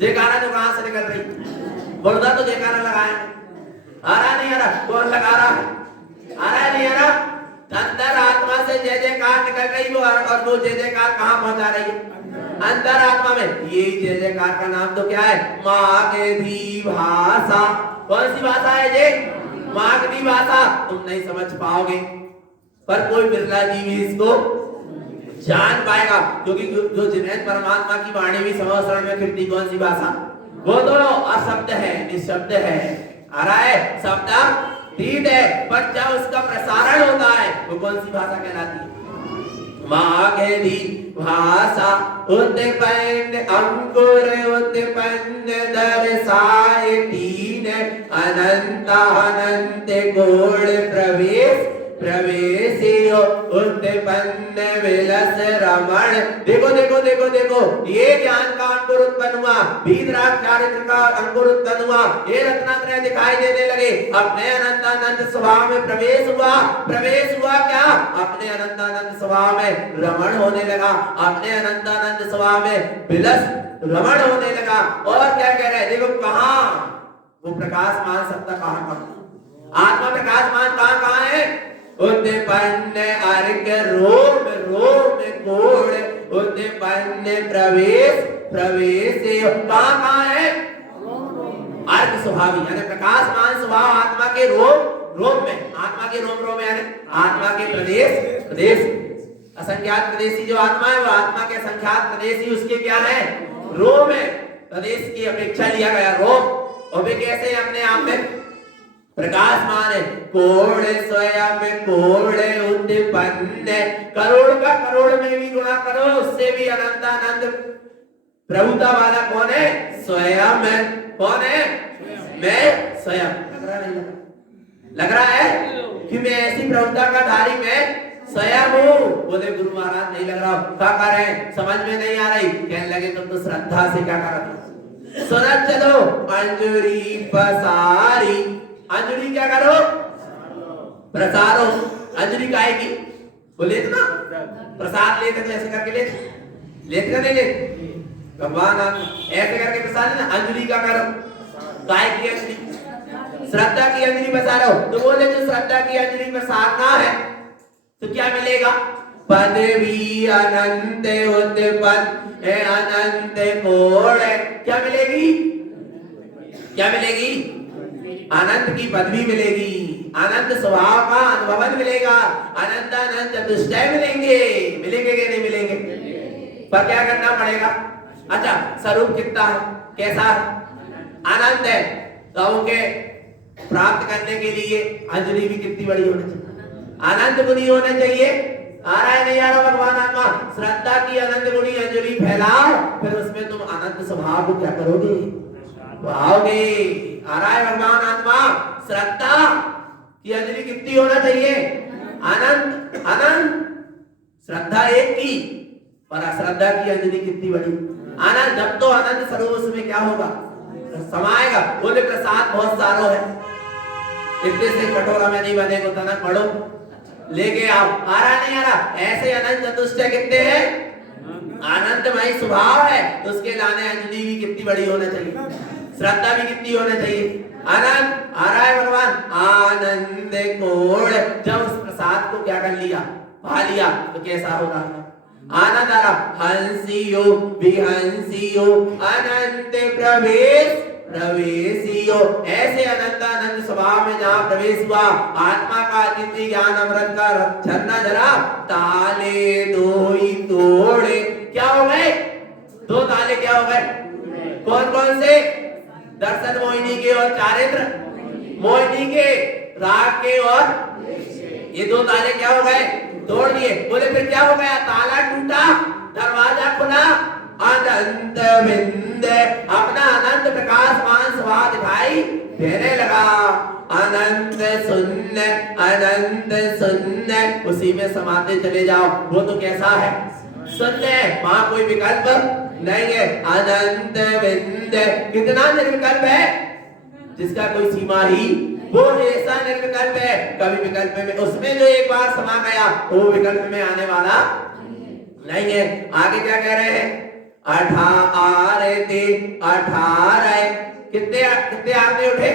जयकारा तो कहां से निकल रही, मुर्दा तो जयकारा लगाया, आ रहा नहीं आ रहा, कौन लगा रहा है, आ रहा नहीं आ रहा, अंदर आत्मा से जय जयकार निकल रही वो, और वो जय जयकार कहां पहुंचा रही है, अंदर आत्मा में। ये जय जयकार का नाम तो क्या है, मागधी भाषा। कौन सी भाषा है ये, मागधी भाषा। तुम नहीं समझ पाओगे पर कोई बिरला जी भी इसको जान पाएगा, क्योंकि जो जिन्हें परमात्मा की वाणी भी समझ में फिरती कौन सी भाषा, वो तो अशब्द है, निशब्द है। आ रहा है शब्द ठीक है, पर जब उसका प्रसारण होता है वो कौन सी भाषा कहलाती है, मागधी भाषा। उत्पन्न अंकुर उत्पन्न दर्शाए तीन, अनंत अनंत गोड़ प्रवेश प्रवेशियो उत्पन्न विलस रमण। देखो देखो देखो देखो, ये ज्ञान का अंकुर उत्पन्न हुआ, वीतराग चारित्र का अंकुर उत्पन्न हुआ, ये रत्नात्रय दिखाई देने लगे, अपने अनंत अनंत स्वभाव में प्रवेश हुआ। प्रवेश हुआ क्या, अपने अनंत अनंत स्वभाव में रमण होने लगा, अपने अनंत अनंत स्वभाव में विलस रमण होने लगा। और क्या कह रहे हैं, देखो कहां वो प्रकाशमान सत्ता कहां कहां, आत्मा प्रकाशमान कहां कहां है, उत्पन्न अर्घ रोम रोम गोड़, उत्पन्न प्रवेश प्रवेश कहां कहां है, अर्घ स्वभावी यानी प्रकाशमान स्वभाव आत्मा के रोम रोम में, आत्मा के रोम रोम यानी आत्मा के प्रदेश प्रदेश। असंख्यात प्रदेशी जो आत्मा है वो आत्मा के असंख्यात प्रदेशी उसके क्या है, रोम है, प्रदेश की अपेक्षा लिया गया रोम। और वे कैसे अपने आप में प्रकाशमान है, कोड़ स्वयं कोड़ उत्पन्न, करोड़ का करोड़ में भी गुणा करो उससे भी अनंत अनंत प्रभुता वाला कौन है, स्वयं है। कौन है, मैं स्वयं। लग रहा नहीं लग रहा है कि मैं ऐसी प्रभुता का धारी मैं स्वयं हूँ। बोले गुरु महाराज नहीं लग रहा, क्या कर रहे हैं, समझ में नहीं आ रही। कहने लगे तुम तो श्रद्धा से क्या कर रहे, सुना चलो अंजलि पसारी। अंजलि क्या करो, प्रसारो। अंजलि काहे की, वो लेते ना प्रसाद लेते तो ऐसे करके लेते नहीं लेते, भगवान आप ऐसे करके प्रसाद लेना। अंजलि का करो, काय की अंजलि, श्रद्धा की अंजलि पसारो। तो बोले जो श्रद्धा की अंजलि पसारना है तो क्या मिलेगा, पदवी अनंत उत्पन्न अनंत कोड़। क्या मिलेगी, क्या मिलेगी, अनंत की पदवी मिलेगी, अनंत स्वभाव का अनुभवन मिलेगा, अनंत अनंत चतुष्टय मिलेंगे। मिलेंगे कि नहीं मिलेंगे, पर क्या करना पड़ेगा। अच्छा स्वरूप कितना है, कैसा है, अनंत है, तो उनके प्राप्त करने के लिए अंजलि भी कितनी बड़ी होनी चाहिए, अनंत गुणी होने चाहिए। आ रहा है नहीं आ रहा, भगवान आत्मा श्रद्धा की अनंत गुणी अंजलि फैलाओ, फिर उसमें तुम अनंत स्वभाव को क्या करोगे, आओगे। आ रहा है भगवान आत्मा, श्रद्धा की अंजलि कितनी होना चाहिए, अनंत अनंत। श्रद्धा एक की पर अश्रद्धा की अंजलि कितनी बड़ी, अनंत। जब तो अनंत स्वरूप उसमें क्या होगा, समाएगा। बोले प्रसाद बहुत सारो है, इतने से कटोरा में नहीं बनेगा, तना पढ़ो लेके आओ। आ रहा नहीं आ रहा, ऐसे अनंत चतुष्टय कितने हैं, आनंदमय स्वभाव है, तो उसके लाने अंजलि भी कितनी बड़ी होना चाहिए, श्रद्धा भी कितनी होना चाहिए, आनंद। आ रहा है भगवान, आनंद कोड़। जब उस प्रसाद को क्या कर लिया, पा लिया, तो कैसा हो रहा है, आनंद आ रहा। हंसियो विहंसियो अनंत प्रवेश प्रवेशियो। ऐसे अनंत अनंत स्वभाव में जहाँ प्रवेश हुआ, आत्मा का अतिथि ज्ञान अमृत का झरना जरा, ताले दो ही तोड़े। क्या हो गए, दो ताले क्या हो गए, कौन कौन से, दर्शन मोहिनी के और चारित्र मोहिनी के, राग के और, ये दो ताले क्या हो गए, तोड़ दिए। बोले फिर क्या हो गया, ताला टूटा, दरवाजा खुला, अनंत शून्य अनंत शून्य, उसी में समाते चले जाओ। वो तो कैसा है? शून्य है, वहां कोई विकल्प नहीं है। अनंत विंध्य, कितना निर्विकल्प है, जिसका कोई सीमा ही, वो ऐसा निर्विकल्प है, कभी विकल्प में, उसमें जो एक बार समा गया वो विकल्प में आने वाला नहीं है। आगे क्या कह रहे हैं? 18 कितने कितने आरते उठे?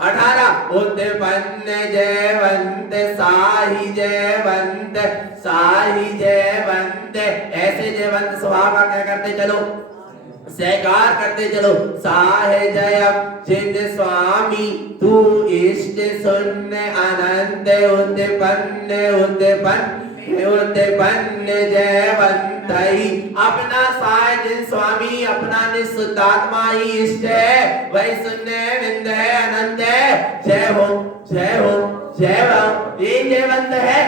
18। उत्पन्न जयवंत साही जयवंत साही जयवंत, ऐसे जयवंत स्वभाव का क्या करते चलो, सहकार करते चलो। साहे जयम जिन स्वामी तू इष्ट शून्य अनंत उत्पन्न उत्पन्न उत्पन्न जयवंत ही, अपना साय जिन स्वामी, अपना निःशुद्धात्मा ही इष्ट है, वही शून्य विंद है, अनंत है। जय हो जय हो जय हो, ये जयवंत है।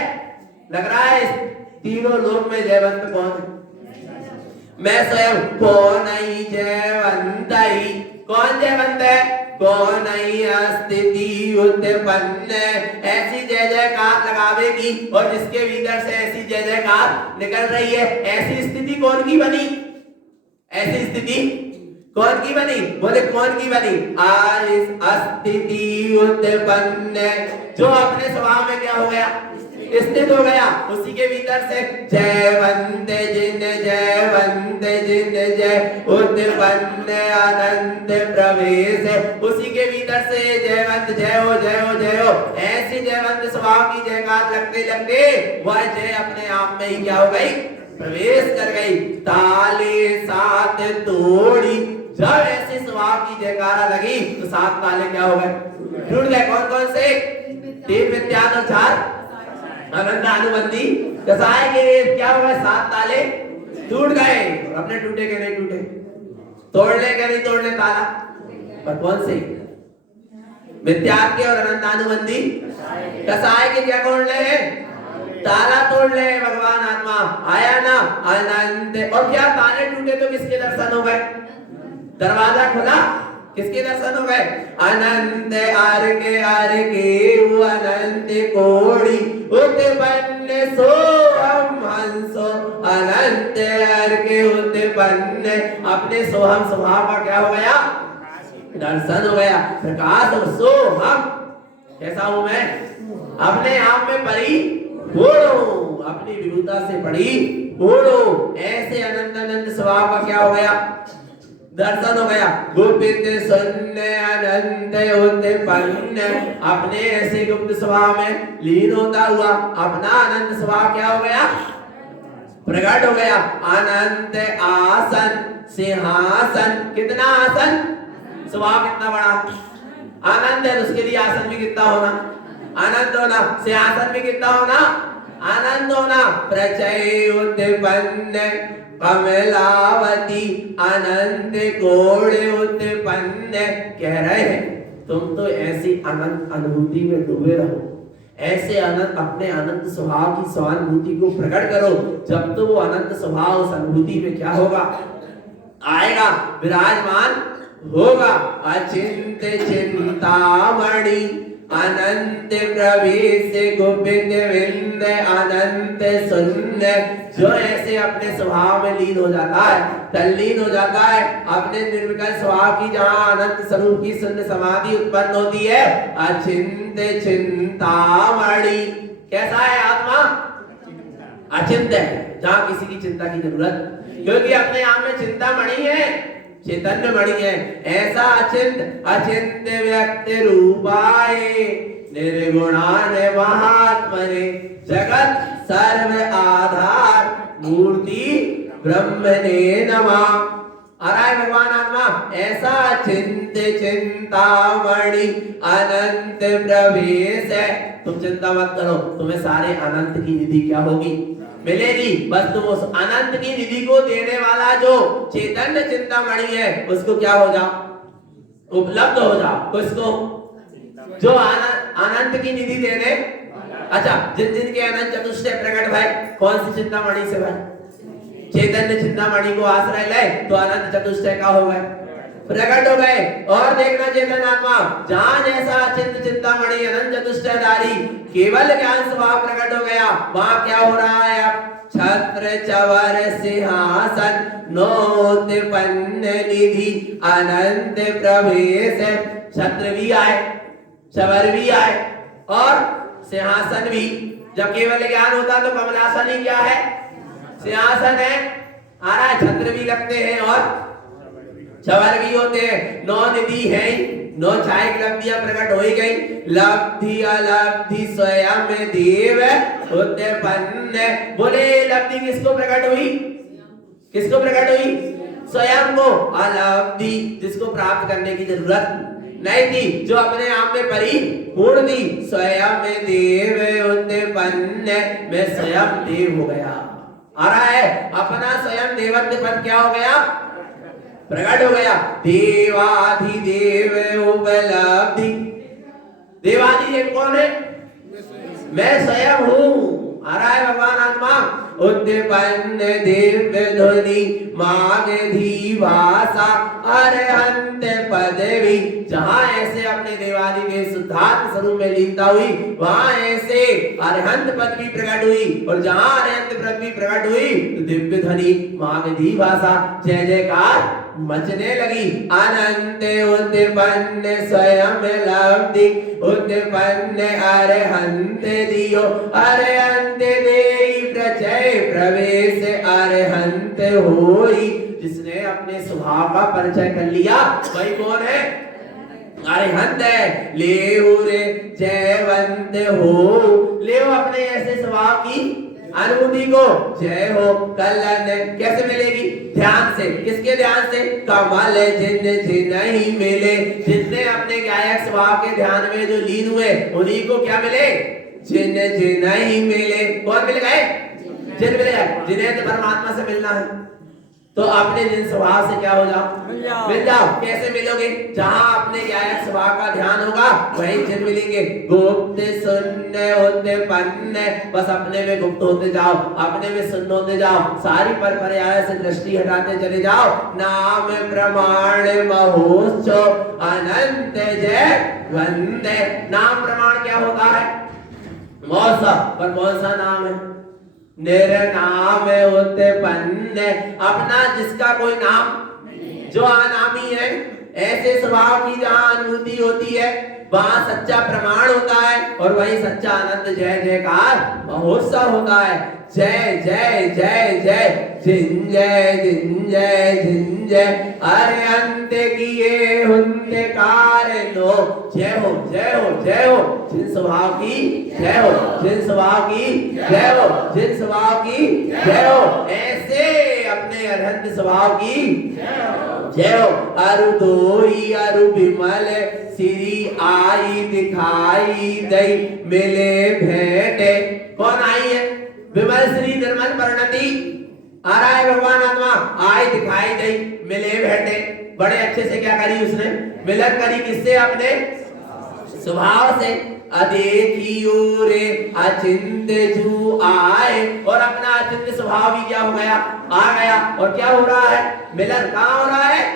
लग रहा है तीनों लोक में जयवंत कौन है? मैं स्वयं कौन ही जयवंत ही। कौन जयवंत है? कौन ही स्थिति उत्पन्न, ऐसी जय जयकार लगावेगी और जिसके भीतर से ऐसी जय जयकार निकल रही है, ऐसी स्थिति कौन की बनी? ऐसी स्थिति कौन की बनी? बोले कौन की बनी? स्थिति उत्पन्न, जो अपने स्वभाव में क्या हो गया? स्थित हो गया, उसी के भीतर से जयवंत जिन जयवंत जिन जय उत्पन्न अनंत प्रवेश, उसी के भीतर से जयवंत जय हो जय हो जय हो, ऐसी जयवंत स्वभाव की जयकार लगते लगते वह जय अपने आप में ही क्या हो गई? प्रवेश कर गई। ताले सात तोड़ी, जब ऐसी स्वभाव की जयकारा लगी तो 7 ताले क्या हो गए? टूट गए। कौन कौन से? 3 विद्यान और 4 अनंत अनुबंधी दशाएं के क्या हुआ? 7 ताले टूट गए। अपने टूटे के नहीं टूटे? तोड़ने के नहीं तोड़ने ताला? पर कौन से? विद्यान के और अनंत अनुबंधी दशाएं के क्या तोड़ ले? ताला तोड़ ले। भगवान आत्मा आया ना अनंत, और क्या ताले टूटे तो किसके दर्शन हो गए? दरवाजा खुला, किसके दर्शन हो गए? अनंत आर के अनंत कोड़ी उत्पन्न सोहम हंसो, अनंत आर के उत्पन्न, अपने सोहम स्वभाव का क्या हो गया? दर्शन हो गया। प्रकाश और सोहम, कैसा हूं मैं? अपने आप में परी बोलो, अपनी विभुता से पड़ी बोलो, ऐसे अनंत अनंत स्वभाव का क्या हो गया? दर्शन हो गया। गुप्त शून्य अनंत उत्पन्न, अपने ऐसे गुप्त स्वभाव में लीन होता हुआ अपना अनंत स्वभाव क्या हो गया? प्रकट हो गया। अनंत आसन सिंहासन, कितना आसन? स्वभाव कितना बड़ा आनंद है, उसके लिए आसन भी कितना होना? आनंद होना। सिंहासन भी कितना होना? आनंद होना। प्रचय उत्पन्न कमलावती अनंत कोण उत्पन्न, कह रहे हैं तुम तो ऐसी अनंत अनुभूति में डूबे रहो, ऐसे अनंत अपने अनंत स्वभाव की स्वानुभूति को प्रकट करो। जब तो वो अनंत स्वभाव उस अनुभूति में क्या होगा? आएगा, विराजमान होगा। अचिंत चिंतामणि अनंत प्रवेश गोविंद विंद अनंत शून्य, जो ऐसे अपने स्वभाव में लीन हो जाता है, तल्लीन हो जाता है, अपने निर्विकल्प स्वभाव की जहाँ अनंत स्वरूप की शून्य समाधि उत्पन्न होती है। अचिंत चिंतामणि, कैसा है आत्मा? अचिंत है, जहाँ किसी की चिंता की जरूरत, क्योंकि अपने आप में चिंतामणि है, चैतन्य मणि है। ऐसा अचिंत अचिंत व्यक्ति रूपाय निर्गुणान महात्मने जगत सर्व आधार मूर्ति ब्रह्मणे नमः। अराय भगवान आत्मा ऐसा चिंत चिंतामणि अनंत प्रवेश है। तुम चिंता मत करो, तुम्हें सारे अनंत की निधि क्या होगी? मिलेगी। बस तुम उस अनंत की निधि को देने वाला जो चैतन्य चिंतामणि है उसको क्या हो जाओ? उपलब्ध हो जाओ। उसको जो अनंत की निधि देने, अच्छा जिन जिन के अनंत चतुष्टय प्रकट भाई, कौन सी चिंतामणि से भाई? चैतन्य चिंतामणि को आश्रय ले तो अनंत चतुष्टय का हो गए। प्रकट हो गए। और देखना चेतन आत्मा जहां जैसा चिंत चिंतामणि अनंत चतुष्टयधारी केवल ज्ञान स्वभाव प्रकट हो गया, वहां क्या हो रहा है? अब छत्र चवर सिंहासन नोत्पन्न निधि अनंत प्रवेश। छत्र भी आए, चवर भी आए और सिंहासन भी। जब केवल ज्ञान होता तो कमलासन ही क्या है? सिंहासन है। आ रहा है, छत्र भी लगते हैं और चवर भी होते हैं। नौ निधि है, नौ छायक लब्धियां प्रकट हो ही गई। लब्धि अलब्धि स्वयं देव उत्पन्न। बोले लब्धि किसको प्रकट हुई? किसको प्रकट हुई? स्वयं को। अलब्धि जिसको प्राप्त करने की जरूरत नहीं थी, जो अपने आप में परिपूर्ण थी। स्वयं देव उत्पन्न, मैं स्वयं देव हो गया। आ रहा है, अपना स्वयं देवत्व पद क्या हो गया? प्रकट हो गया। देवाधिदेव उपलब्धि। देवाधिदेव कौन है? मैं स्वयं हूँ। आ रहा है भगवान आत्मा। उत्पन्न दिव्य ध्वनि मागधी भाषा अरहंत पदवी। जहां ऐसे अपने देवादिदेव शुद्धात्म स्वरूप में लीनता हुई, वहां ऐसे अरहंत पदवी प्रकट हुई। और जहां अरहंत पदवी प्रकट हुई तो दिव्य ध्वनि मागधी भाषा जय जयकार मचने लगी। अनंत उत्पन्न स्वयं लब्धि उत्पन्न अरहंत दियो अरहंत देई प्रचय प्रवेश अरहंत होई। जिसने अपने स्वभाव का परिचय कर लिया वही कौन है? अरहंत है। लेहु रे जयवंत हो। लेहु अपने ऐसे स्वभाव की अनुभूति को। जय हो कल्याण कैसे मिलेगी? ध्यान से। किसके ध्यान से? कमल जिन जिन नहीं मिले। जितने अपने गायक स्वभाव के ध्यान में जो लीन हुए उन्हीं को क्या मिले? जिन जिन नहीं मिले। कौन मिल गए? जिन मिले। जिन्हें तो परमात्मा से मिलना है तो अपने जिन स्वभाव से क्या हो जाओ? मिल जाओ। कैसे मिलोगे? जहां अपने गायक स्वभाव का ध्यान होगा वहीं जिन मिलेंगे। गुप्त शून्य उत्पन्न। बस अपने में गुप्त होते जाओ, अपने में शून्य होते जाओ, सारी पर पर्याय से दृष्टि हटाते चले जाओ। नाम प्रमाण महोत्सव अनंत जय वंदे। नाम प्रमाण क्या होता है? महोत्सव। पर कौन सा नाम है? निर्नाम उत्पन्न। अपना जिसका कोई नाम, जो अनामी है। ऐसे स्वभाव की जहां अनुभूति होती है वहां सच्चा प्रमाण होता है और वही सच्चा आनंद जय जयकार महोत्सव होता है। जय जय जय जय जिन जय जिन जय जिन जय अरे अंत किए हुंकार लो। जय हो जय हो जय हो जिन स्वभाव की जय हो, जिन स्वभाव की जय हो, जिन स्वभाव की जय हो। ऐसे अपने अरहंत स्वभाव की जय हो। अरु दोई अरु विमल श्री आई दिखाई दई मिले भेंटे। कौन आई है? विमल श्री निर्मल परिणति। आ रहा है भगवान आत्मा। आई दिखाई दई मिले भेंटे। बड़े अच्छे से क्या करी उसने? मिलन करी। किससे? अपने स्वभाव से। अदेखियो रे अचिंत जू आए। और अपना अचिंत स्वभाव भी क्या हो गया? आ गया। और क्या हो रहा है? मिलन कहाँ हो रहा है?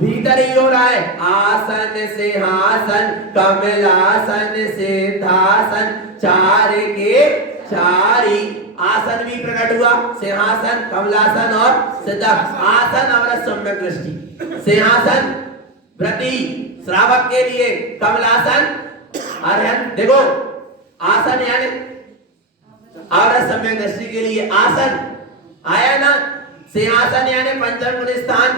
भीतर ही हो रहा है। आसन सिंहासन कमलासन सिद्धासन चार के चारी। आसन भी प्रकट हुआ, सिंहासन कमलासन और सिद्धासन। आसन अमृत सम्यक दृष्टि, सिंहासन व्रति श्रावक के लिए, कमलासन अरहंत। देखो आसन यानी अमृत सम्यक दृष्टि के लिए आसन आया ना। सिंहासन यानी पंचम गुण स्थान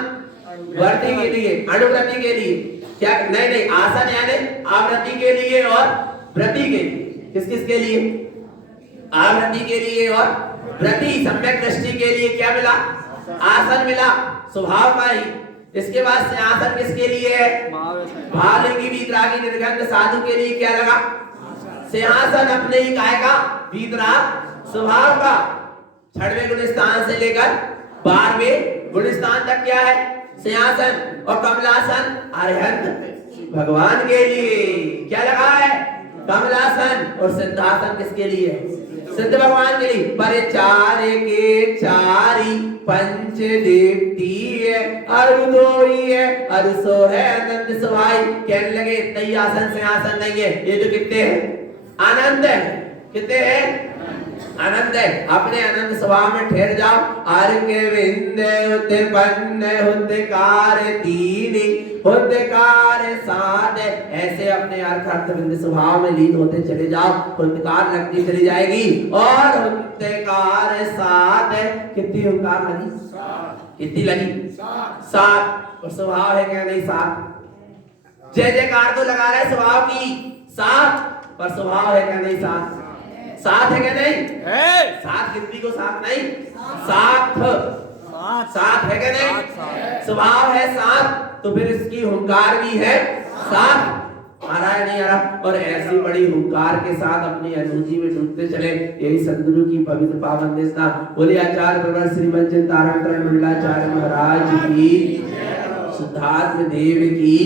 वर्ती के लिए, अनुव्रति के लिए। क्या? नहीं नहीं, आसन यानी आवृत्ति के लिए और व्रति के लिए। किस किस के लिए? आवृत्ति के लिए और व्रति सम्यक दृष्टि के लिए क्या मिला? आसन मिला, स्वभाव का ही। इसके बाद सिंहासन किसके लिए है? भावलिंगी वीतरागी निर्गंध साधु के लिए क्या लगा? सिंहासन अपने ही काय का? वीतराग स्वभाव का। 6वें गुण स्थान से लेकर 12वें गुण स्थान तक क्या है? सिंहासन। और कमलासन अरहंत भगवान के लिए क्या लगा है? कमलासन। और सिद्धासन किसके लिए? सिद्ध भगवान के लिए। पर चार के चारी पंच दीप्तीय अरुदोय अरुसो है अनंत सवाई। कहने लगे इतने आसन सिंहासन नहीं है, ये जो कितने हैं आनंद है, कितने हैं आनंद है। अपने आनंद सभा में ठहर जाओ। आर के विंदे उत्पन्न हुंकार तीनी हुंकार साध, ऐसे अपने अर्थ विंद स्वभाव में लीन होते चले जाओ। हुंकार लगती चली जाएगी और हुंकार साध, कितनी हुंकार लगी, कितनी लगी, सात। और स्वभाव है क्या नहीं सात। जय जयकार तो लगा रहा है स्वभाव की सात, पर स्वभाव है क्या नहीं सात। सात है क्या नहीं है, सात गिनती को सात नहीं, सात सात है क्या नहीं, स्वभाव है सात, तो फिर इसकी हुंकार भी है सात। आ रहा है नहीं आ रहा। और ऐसी बड़ी हुंकार के साथ अपनी अनुभूति में डूबते चले। यही सदगुरु की पवित्र पावन देशना। बोले आचार्य प्रवर श्रीमंत चिंताराम मंडलाचार्य महाराज की, शुद्धात्म देव की।